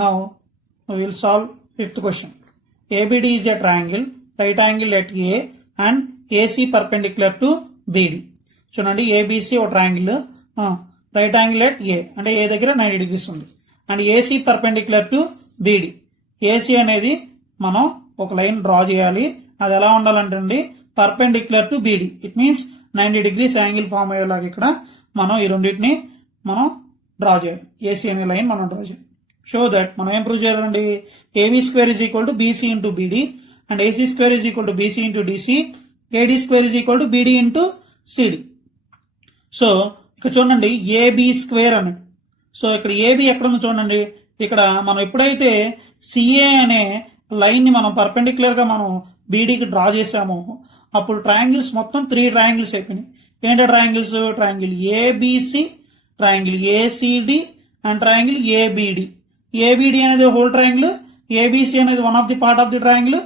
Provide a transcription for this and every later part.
Now we will solve fifth question. ABD is a triangle, right angle at A and AC perpendicular to BD. చూడండి ABC ఒక triangle, right angle at A అంటే A దగ్గర 90 degrees ఉంది, and AC perpendicular to BD. AC అనేది మనం ఒక line draw చేయాలి. అది ఎలా ఉండాలంటే అండి perpendicular to BD. It means 90 degrees angle form అయ్యేలాగా ఇక్కడ మనం ఈ రెండింటిని మనం డ్రా చేయాలి. ఏసీ అనే లైన్ మనం డ్రా చేయాలి. షో దట్ మనం ఏం ప్రూవ్ చేయాలండి, AB square is equal to BC into BD and AC square is equal to BC into DC, AD square is equal to BD into CD. So ఇక్కడ చూడండి AB square అని. So ఇక్కడ AB ఎక్కడ ఉంది చూడండి, ఇక్కడ మనం ఎప్పుడైతే సిఏ అనే లైన్ ని మనం పర్పెండిక్యులర్ గా మనం బీడీకి డ్రా చేసామో అప్పుడు ట్రయాంగిల్స్ మొత్తం 3 ట్రయాంగిల్స్ అయిపోయినాయి. ఏంటో triangles, triangle A B C, triangle A C D and triangle A B D. A B D అనేది హోల్ ట్రయాంగిల్, ఏబిసి అనేది one of the part of the triangle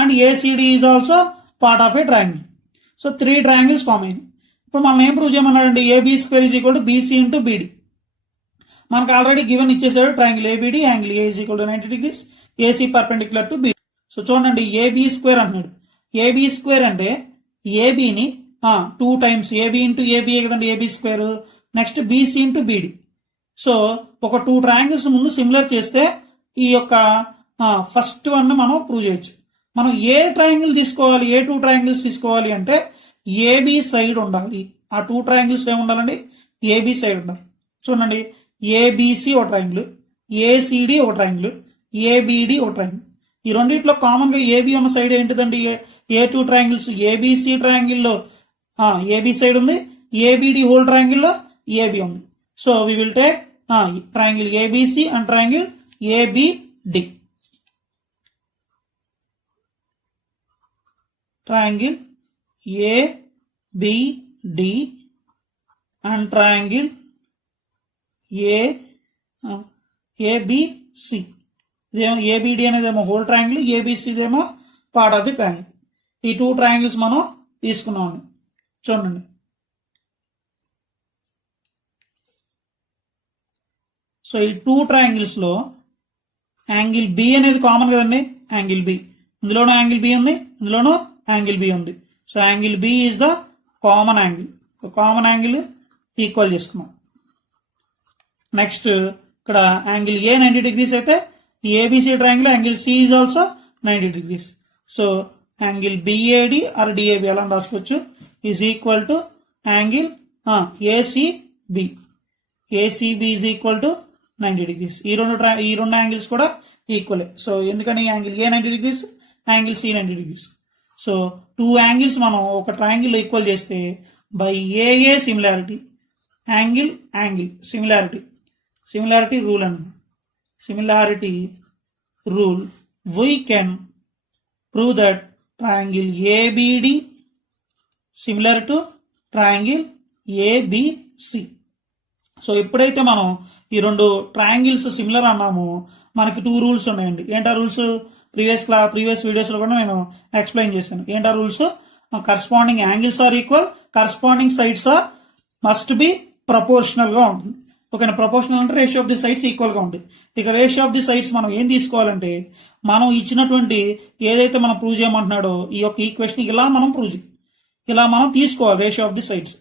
and A C D is also part of a triangle. So 3 triangles form అయింది. ఇప్పుడు మనం ఏం prove చేయమన్నాడండి, A B square is equal to BC into B D. మనకు already given ఇచ్చేసాడు triangle A B D, angle A is equal to 90 degrees, A C perpendicular to B D. So చూడండి AB square అంటున్నాడు. A B square అంటే ఏబీని 2 times ఏబీ ఇంటూ ఏబీ కదండి A B square, next B C into B D. So ఒక 2 triangles ముందు similar చేస్తే ఈ యొక్క ఫస్ట్ వన్ మనం ప్రూవ్ చేయొచ్చు. మనం ఏ ట్రయాంగిల్ తీసుకోవాలి, ఏ 2 ట్రయాంగిల్స్ తీసుకోవాలి అంటే ఏబీ సైడ్ ఉండాలి. ఆ 2 ట్రయాంగిల్స్ ఏముండాలండి, ఏబీ సైడ్ ఉండాలి. చూడండి ఏబిసి ఒక ట్రయాంగిల్, ఏసిడి ఒక ట్రయాంగిల్, ఏబిడి ఒక ట్రయాంగిల్. ఈ రెండిట్లో కామన్ గా ఏబీ ఉన్న సైడ్ ఏంటిదండి, ఏ 2 ట్రయాంగిల్స్ ఏబిసి ట్రయాంగిల్లో ఏబీ సైడ్ ఉంది, ఏబిడి హోల్ ట్రయాంగిల్లో ఏబి ఉంది. So we will take triangle ABC and triangle ABD. Triangle ABD and triangle ABC. ఇదేమో ఏబిడి అనేదేమో హోల్ ట్రయాంగిల్, ఏబిసి ఇదేమో పార్ట్ ఆఫ్ ది ట్రయాంగిల్. ఈ 2 ట్రయాంగిల్స్ మనం తీసుకున్నామండి. చూడండి సో ఈ 2 ట్రయాంగిల్స్ లో యాంగిల్ బి అనేది కామన్ కదండి, యాంగిల్ బి. ఇందులోనూ యాంగిల్ బి ఉంది, ఇందులోనూ యాంగిల్ బి ఉంది. So angle B is the common angle. Common angle equal చేసుకున్నాం. నెక్స్ట్ ఇక్కడ యాంగిల్ ఏ 90 degrees అయితే ABC triangle angle C is also 90 degrees. So angle BAD or DAB ఎలా రాసుకోవచ్చు, is equal to angle ACB. ACB is equal to 90 degrees. ఈ రెండు angles కూడా ఈక్వలే. So ఎందుకని angle A 90 degrees, angle C 90 degrees. So 2 angles మనం ఒక triangle equal చేస్తే by A A similarity, angle similarity rule అండి. Similarity rule we can prove that triangle A B D similar to triangle A B C. So ఎప్పుడైతే మనం ఈ 2 ట్రయాంగిల్స్ సిమిలర్ అన్నామో మనకి 2 rules ఉన్నాయండి. ఏంటా రూల్స్, ప్రీవియస్ వీడియోస్ లో కూడా నేను ఎక్స్ప్లెయిన్ చేశాను. ఏంటా rules, corresponding angles are equal, corresponding sides are must be proportional గా ఉంటుంది. ఓకేనా, ప్రపోర్షనల్ అంటే ratio of the sides equal గా ఉంటుంది. ఇక రేషియో ఆఫ్ ది సైడ్స్ మనం ఏం తీసుకోవాలంటే మనం ఇచ్చినటువంటి ఏదైతే మనం ప్రూవ్ చేయమంటున్నాడో ఈ యొక్క ఈక్వేషన్ ఇలా మనం తీసుకోవాలి. Ratio of the sides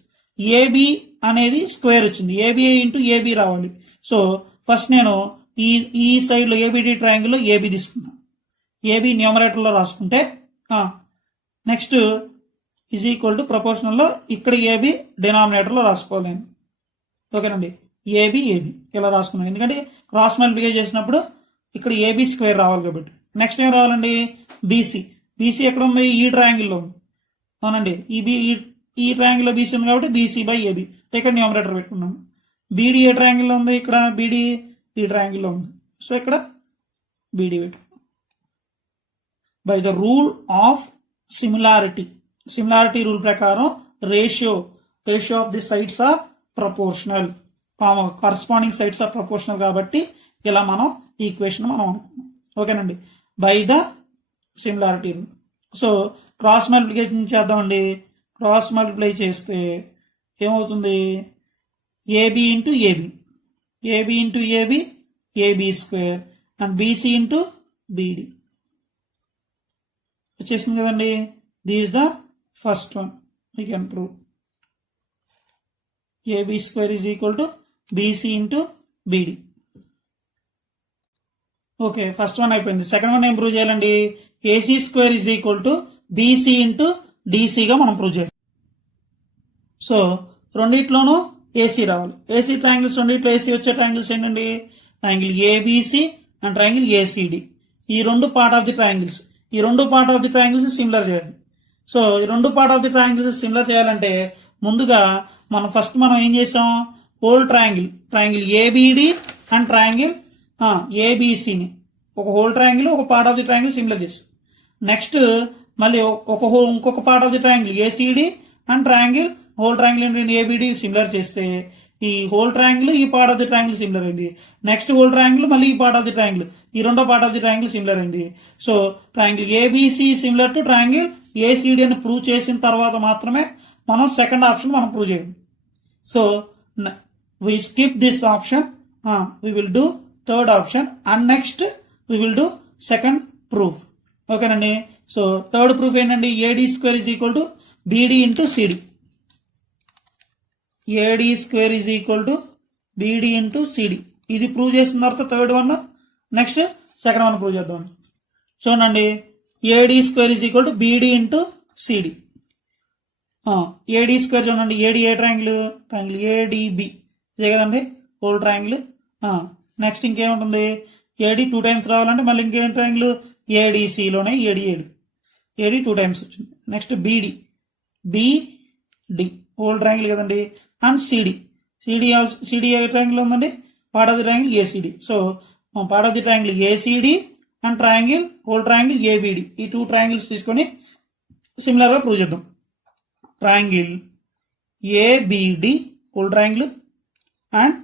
AB అనేది స్క్వేర్ వచ్చింది, ఏబి ఇంటూ ఏబి రావాలి. సో ఫస్ట్ నేను ఈ సైడ్ లో ఏబిడి ట్రయాంగిల్ లో ఏబి తీసుకున్నాను. ఏబి న్యూమరేటర్ లో రాసుకుంటే next is equal to proportional లో ఇక్కడ ఏబి డినామినేటర్ లో రాసుకోవాలి నేను. ఓకేనండి, ఏబి ఇలా రాసుకున్నాను. ఎందుకంటే క్రాస్ మల్టిప్లై చేసినప్పుడు ఇక్కడ ఏబి స్క్వేర్ రావాలి కాబట్టి. నెక్స్ట్ ఏం రావాలండి, బీసీ ఎక్కడ ఉంది, ఈ ట్రయాంగిల్లో ఉంది. అవునండి, ఈ ట్రయాంగిల్ లో బీసీ ఉంది కాబట్టి బీసీ బై ఏబి ఇక్కడ న్యూమరేటర్ పెట్టుకున్నాము. బీడీ ఏ ట్రయాంగిల్లో ఉంది, ఇక్కడ బీడీ ఈ ట్రయాంగిల్లో ఉంది. సో ఇక్కడ బీడీ పెట్టుకున్నాం. By the rule of similarity rule ప్రకారం ratio of the sides are proportional, corresponding sides are proportional కాబట్టి ఇలా మనం ఈక్వేషన్ మనం అనుకున్నాం. ఓకేనండి, by the similarity rule. So cross multiplication చేద్దామండి. క్రాస్ మల్టిప్లై చేస్తే ఏమవుతుంది, A B into A B A B square and B C into B D వచ్చేసింది కదండి. This is the first one we can prove. A B square is equal to BC into B D. Okay, first one అయిపోయింది. Second one ఏం prove చేయాలండి? A C square is equal to BC into డీసీగా మనం prove చేయాలి. So రెండిట్లోనూ A C రావాలి. A C triangles రెండిట్లో A C వచ్చే ట్రయాంగిల్స్ ఏంటండి? Triangle ABC and triangle A C D. ఈ రెండు పార్ట్ ఆఫ్ ది ట్రయాంగిల్స్. ఈ రెండు part of the triangles similar చేయాలి. సో ఈ రెండు part of the triangles similar చేయాలంటే ముందుగా మనం ఏం చేసాం? Whole triangle ABD and triangle ఏబిసిని ఒక హోల్ ట్రయాంగిల్ ఒక part of the triangle similar చేసాం. నెక్స్ట్ మళ్ళీ ఇంకొక part of the triangle ACD and whole triangle A B D similar చేస్తే ఈ హోల్ ట్రయాంగిల్ ఈ part of the triangle similar అయింది. నెక్స్ట్ హోల్ ట్రయాంగిల్ మళ్ళీ ఈ పార్ట్ ఆఫ్ ది ట్రయాంగిల్ ఈ రెండో part of the triangle similar అయింది. So triangle A B C similar to triangle A C D అని ప్రూవ్ చేసిన తర్వాత మాత్రమే మనం సెకండ్ ఆప్షన్ మనం ప్రూవ్ చేయాలి. So we skip this option, we will do third option and next we will do second proof. ఓకేనండి. So third proof ఏంటండి? A D square is equal to BD into C D. A D square is equal to BD into C D. ఇది prove చేసిన తర్వాత third one, next second one prove చేద్దాం. చూడండి, A D square is equal to BD into C D. A D square చూడండి, A D a triangle A D B ఇదే కదండి whole triangle. Next ఇంకేముంటుంది? A D 2 times రావాలంటే మళ్ళీ ఇంకేం ట్రయాంగిల్? ఏడిసిలోనే ఏడి 2 టైమ్స్ వచ్చింది. నెక్స్ట్ బిడి హోల్ ట్రయాంగిల్ కదండి. అండ్ సిడి ఏ ట్రయాంగిల్ ఉందండి? Part of the triangle ACD. So part of the triangle ACD and whole triangle ABD ఈ 2 ట్రయాంగిల్స్ తీసుకొని సిమిలర్గా ప్రూవ్ చేద్దాం. Triangle ABD whole triangle and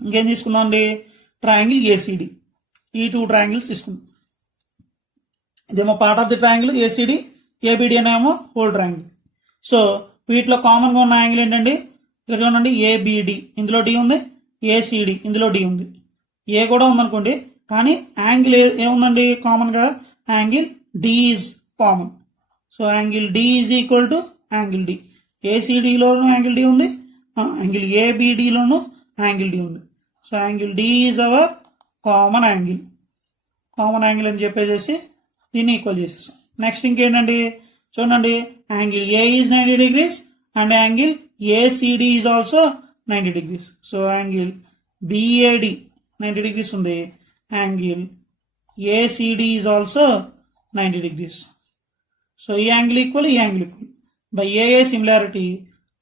ఇంకేం తీసుకుందాం అండి? ట్రయాంగిల్ ఏసీడి ఈ 2 ట్రయాంగిల్స్ తీసుకుందాం. ఇదేమో part of the triangle A C D, A B D అనేమో హోల్ ట్రయాంగిల్. సో వీటిలో కామన్గా ఉన్న యాంగిల్ ఏంటండి? ఇక్కడ చూడండి, ఏబిడి ఇందులో డి ఉంది, ఏసీడి ఇందులో డి ఉంది, ఏ కూడా ఉందనుకోండి. కానీ యాంగిల్ ఏముందండి కామన్గా? Angle D is common. So angle D is equal to angle D. ఏసీడీలోనూ యాంగిల్ డి ఉంది, యాంగిల్ ఏబిడిలోనూ యాంగిల్ డి ఉంది. So angle D is our common angle అని చెప్పేసి దీన్ని ఈక్వల్ చేసేసాం. నెక్స్ట్ ఇంకేంటండి? చూడండి, angle A is 90 degrees and angle A C D is also 90 degrees. So angle B A D 90 degrees ఉంది, angle A C D is also 90 degrees. So ఈ angle equal by A A similarity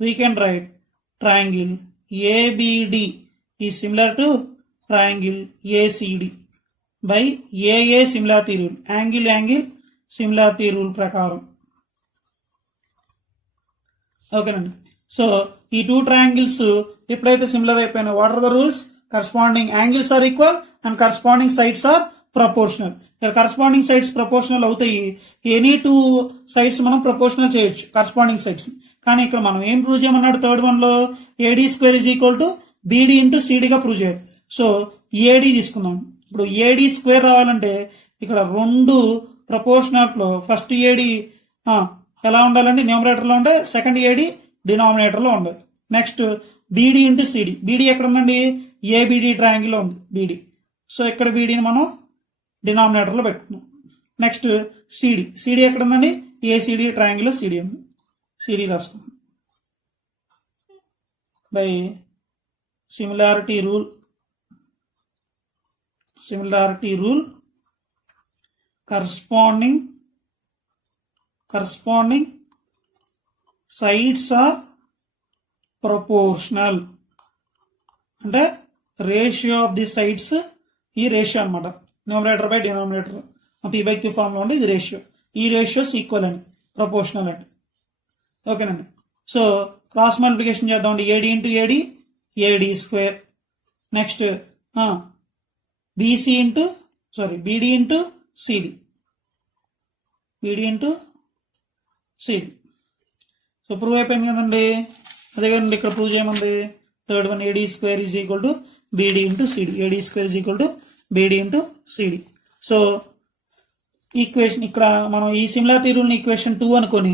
we can write triangle ABD is similar to triangle ACD by AA similarity rule, angle similarity rule ప్రకారం. ఓకేనండి. So ఈ 2 triangles ఎప్పుడైతే similar అయిపోయినాయి, what are the rules? Corresponding angles are equal and corresponding sides are proportional. ఇక్కడ corresponding sides proportional అవుతాయి. Any 2 sides మనం proportional చేయొచ్చు corresponding sides. కానీ ఇక్కడ మనం ఏం ప్రూవ్ చేయమన్నాడు? థర్డ్ వన్ లో A D square is equal to BD into సిడిగా ప్రూవ్ చేయాలి. సో ఏడి తీసుకుందాం. ఇప్పుడు ఏడి స్క్వేర్ రావాలంటే ఇక్కడ 2 ప్రపోర్షనల్ ఫస్ట్ ఏడి ఎలా ఉండాలండి? న్యూమరేటర్లో ఉంటే సెకండ్ ఏడి డినామినేటర్లో ఉండాలి. Next B D into CD. బీడి ఎక్కడ ఉందండి? ఏబిడి ట్రయాంగిల్లో ఉంది బీడి. సో ఇక్కడ బీడీని మనం డినామినేటర్లో పెట్టుకున్నాం. నెక్స్ట్ సిడి ఎక్కడ ఉందండి? ఏసీడి ట్రయాంగిల్లో సిడి ఉంది, సిడి రాసుకున్నాం. By similarity rule corresponding sides are proportional. అంటే రేషియో ఆఫ్ ది సైడ్స్, ఈ రేషియో అనమాట. Numerator by denominator P/Q formula ఉంటే ఇది రేషియో. ఈ రేషియోస్ ఈక్వల్ అని, ప్రపోర్షనల్ అంటే. ఓకేనండి. సో క్రాస్ మల్టిప్లికేషన్ చేద్దామండి. A D into A D square. Next B D into CD. So prove అయిపోయింది కదండి. అదే కదండి ఇక్కడ ప్రూవ్ చేయమంది. Third one A D square is equal to BD into CD. AD square is equal to BD into CD. So equation ఇక్కడ మనం ఈ similarity రూల్ని equation 2 అనుకొని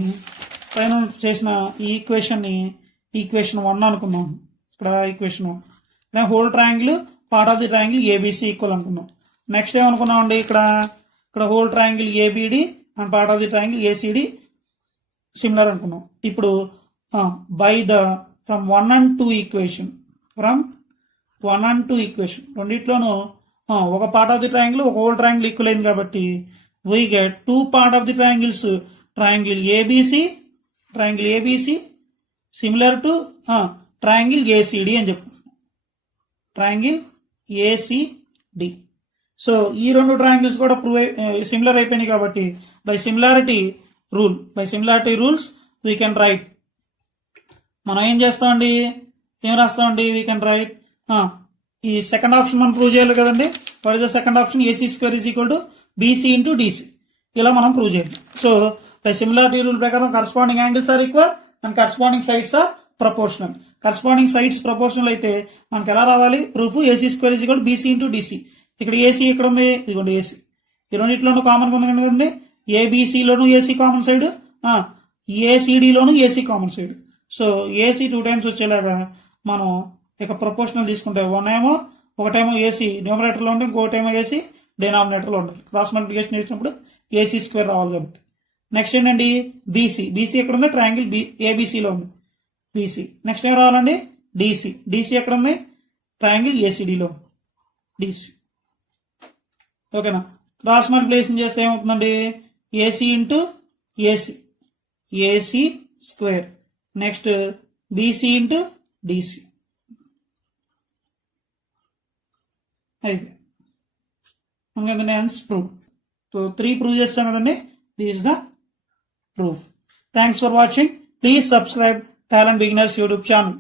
పైన చేసిన ఈ ఈక్వేషన్ని ఈక్వేషన్ 1 అనుకుందాం. ఇక్కడ equation 1 whole triangle part of the triangle A B C equal అనుకున్నాం. నెక్స్ట్ ఏమనుకున్నాం అండి, ఇక్కడ whole triangle ABD and part of the triangle A C D similar అనుకున్నాం. ఇప్పుడు by the from 1 and 2 equation, రెండిట్లోనూ ఒక పార్ట్ ఆఫ్ ది ట్రయాంగిల్ ఒక హోల్ ట్రయాంగిల్ ఈక్వల్ అయింది కాబట్టి we get 2 part of the triangles, triangle ABC similar to triangle ACD అని చెప్పుకుంటాం. Triangle ACD. So ఈ రెండు ట్రయాంగిల్స్ కూడా సిమిలర్ అయిపోయినాయి కాబట్టి by similarity rules we can write. మనం ఏం చేస్తామండి, ఏం రాస్తామండి, వీ కెన్ రైట్ ఈ సెకండ్ ఆప్షన్ మనం ప్రూవ్ చేయాలి కదండి. What is the second option, AC square is equal to BC into DC. ఇలా మనం ప్రూవ్ చేయాలి. సో బై సిమిలారిటీ రూల్ ప్రకారం corresponding angles are equal and corresponding sides are proportional. Corresponding sides proportional అయితే మనకి ఎలా రావాలి ప్రూఫ్, AC square is equal to BC into DC. ఇక్కడ ఏసీ ఇక్కడ ఉంది, ఇదిగోండి ఏసీ. ఈ రెండింటిలోనూ కామన్ ఉంది కదండి, ఏబిసిలోను ఏసీ కామన్ సైడ్, ఏసీడీలోను A C common side. So A C 2 times వచ్చేలాగా మనం ఇక ప్రపోర్షనల్ తీసుకుంటే ఒకటేమో ఏసీ న్యూమరేటర్లో ఉంటే ఇంకోటేమో ఏసీ డినామినేటర్లో ఉండాలి. క్రాస్ మల్టిప్లికేషన్ చేసినప్పుడు AC square రావాలి కాబట్టి. నెక్స్ట్ ఏంటండి బీసీ ఎక్కడ ఉంది, ట్రయాంగిల్ ఏబిసిలో ఉంది బీసీ. నెక్స్ట్ ఏం రావాలండి, డీసీ ఎక్కడ ఉంది, ట్రయాంగిల్ ఏసీడీలో డీసీ. ఓకేనా. క్రాస్ మల్టిప్లికేషన్ చేస్తే ఏమవుతుందండి, AC into AC square, next B C into DC అయిపోయింది. మనకి ఆన్సర్ ప్రూఫ్. సో 3 ప్రూవ్ చేస్తాం కదండి, this is the proof. Thanks for watching. Please subscribe talent beginners YouTube channel.